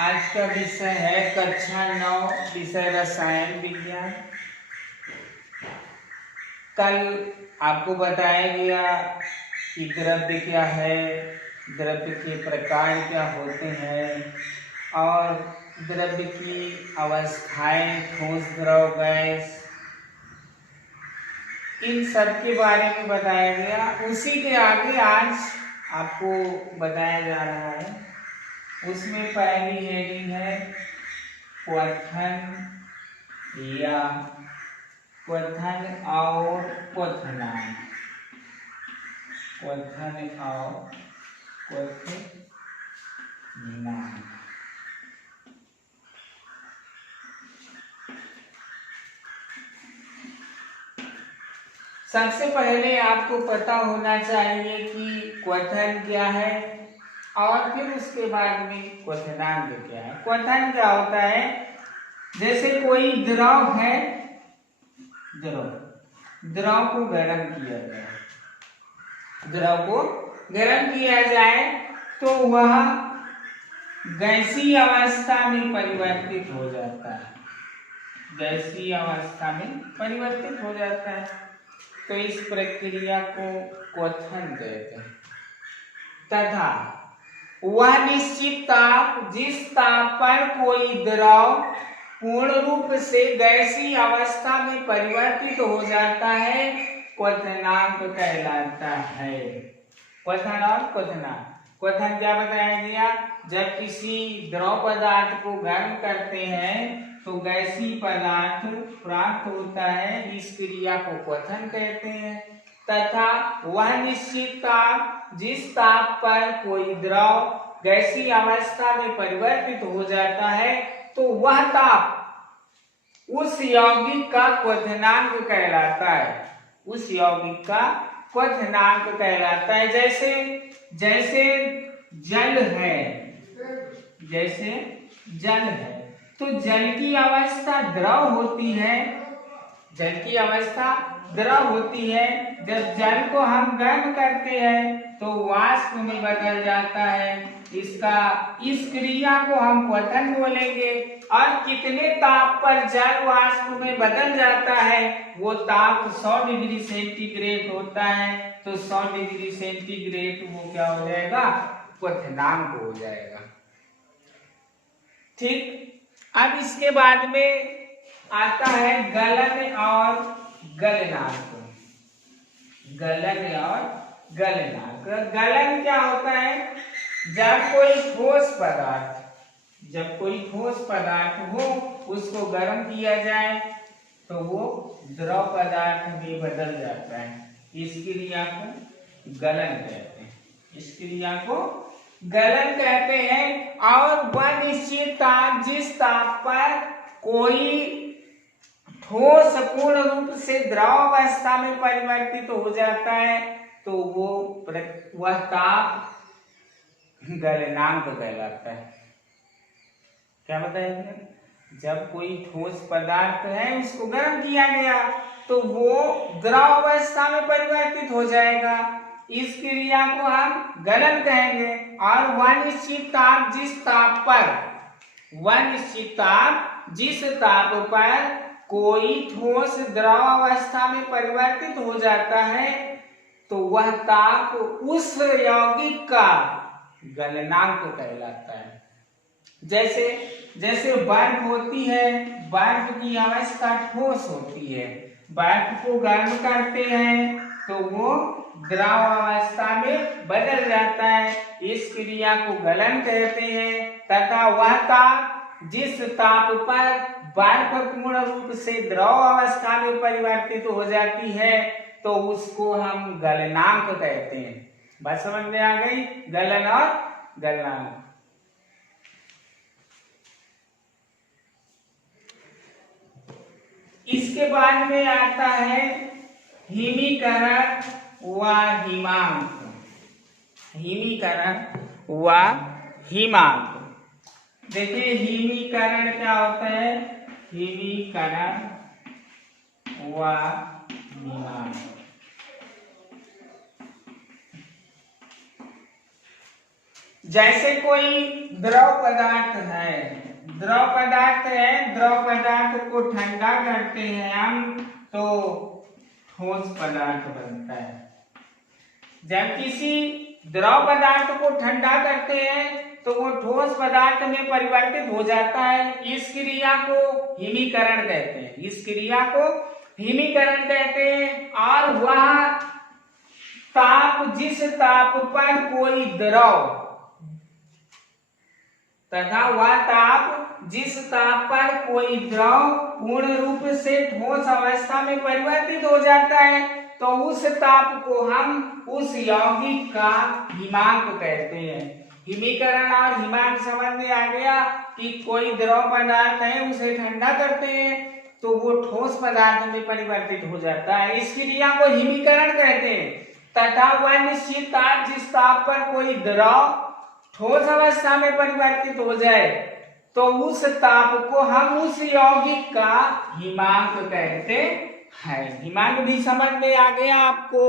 आज का विषय है कक्षा 9 विषय रसायन विज्ञान। कल आपको बताया गया कि द्रव्य क्या है, द्रव्य के प्रकार क्या होते हैं और द्रव्य की अवस्थाएं, ठोस, द्रव, गैस, इन सब के बारे में बताया गया। उसी के आगे आज आपको बताया जा रहा है। उसमें पहली हेडिंग है क्वथन या क्वथन और क्वथनांक। क्वथन और क्वथनांक। सबसे पहले आपको पता होना चाहिए कि क्वथन क्या है और फिर उसके बाद में क्वथनांक क्या है। क्वथन क्या होता है? जैसे कोई द्रव है, द्रव को गर्म किया जाए, द्रव को गर्म किया जाए तो वह गैसीय अवस्था में परिवर्तित हो जाता है, गैसीय अवस्था में परिवर्तित हो जाता है। तो इस प्रक्रिया को क्वथन कहते हैं। तथा वह निश्चित ताप, जिस ताप पर कोई द्रव पूर्ण रूप से गैसीय अवस्था में परिवर्तित हो जाता है, क्वथनांक कहलाता है। क्वथन और क्वथनांक। क्वथन क्या बताया गया? जब किसी द्रव पदार्थ को गर्म करते हैं तो गैसीय पदार्थ प्राप्त होता है, इस क्रिया को क्वथन कहते हैं। तथा वह निश्चित ताप, जिस ताप पर कोई द्रव गैसीय अवस्था में परिवर्तित हो जाता है तो वह ताप उस यौगिक का क्वथनांक कहलाता है, उस यौगिक का क्वथनांक कहलाता है। जैसे जैसे जल है, जैसे जल है तो जल की अवस्था द्रव होती है, जल की अवस्था द्रव होती है। जब जल को हम गर्म करते हैं तो वाष्प में बदल जाता है, इस क्रिया को हम क्वथन बोलेंगे। और कितने ताप पर जल वाष्प में बदल जाता है, वो ताप 100 डिग्री सेंटीग्रेड होता है। तो 100 डिग्री सेंटीग्रेड वो क्या हो जाएगा? क्वथनांक हो जाएगा। ठीक। अब इसके बाद में आता है गलन और गलनांक। गलन और गलनांक। गलन क्या होता है? जब कोई ठोस पदार्थ हो उसको गर्म किया जाए तो वो द्रव पदार्थ में बदल जाता है, इस क्रिया को गलन कहते हैं, इस क्रिया को गलन कहते हैं। और वह निश्चित ताप, जिस ताप पर कोई ठोस पूर्ण रूप से द्रव अवस्था में परिवर्तित हो जाता है तो वह ताप गलनांक कहलाता है। क्या बताएंगे? जब कोई ठोस पदार्थ है उसको गर्म किया गया तो वो द्रव अवस्था में परिवर्तित हो जाएगा, इस क्रिया को हम गलन कहेंगे। और वह निश्चित ताप, जिस ताप पर कोई ठोस द्रव अवस्था में परिवर्तित हो जाता है तो वह ताप उस यौगिक का गलनांक कहलाता है। जैसे बर्फ होती है, बर्फ की अवस्था ठोस होती है, बर्फ को गर्म करते हैं तो वो द्रव अवस्था में बदल जाता है, इस क्रिया को गलन कहते हैं। तथा वह ताप, जिस ताप पर बर्फ पूर्ण रूप से द्रव अवस्था में परिवर्तित हो जाती है तो उसको हम गलनांक कहते हैं। बात समझ में आ गई? गलन और गलनांक। इसके बाद में आता है हिमीकरण व हिमांक। हिमीकरण व हिमांक। देखिए हिमीकरण क्या होता है? हिमीकरण व हिमांक। जैसे कोई द्रव पदार्थ है, द्रव पदार्थ है, द्रव पदार्थ को ठंडा करते हैं हम तो ठोस पदार्थ बनता है। जब किसी द्रव पदार्थ को ठंडा करते हैं तो वो ठोस पदार्थ में परिवर्तित हो जाता है। इस क्रिया को हिमीकरण कहते हैं, इस क्रिया को हिमीकरण कहते हैं। और वह ताप, जिस ताप पर कोई द्रव तथा वह ताप, जिस ताप पर कोई द्रव पूर्ण रूप से ठोस अवस्था में परिवर्तित हो जाता है तो उस ताप को हम उस यौगिक का हिमांक कहते हैं। हिमीकरण और हिमांक समझ में आ गया कि कोई द्रव पदार्थ है उसे ठंडा करते हैं तो वो ठोस पदार्थ में परिवर्तित हो जाता है, इस क्रिया को हिमीकरण कहते हैं। तथा वह निश्चित ताप, जिस ताप पर कोई द्रव ठोस अवस्था में परिवर्तित हो जाए तो उस ताप को हम उस यौगिक का हिमांक कहते हैं। हिमांक भी समझ में आ गया आपको।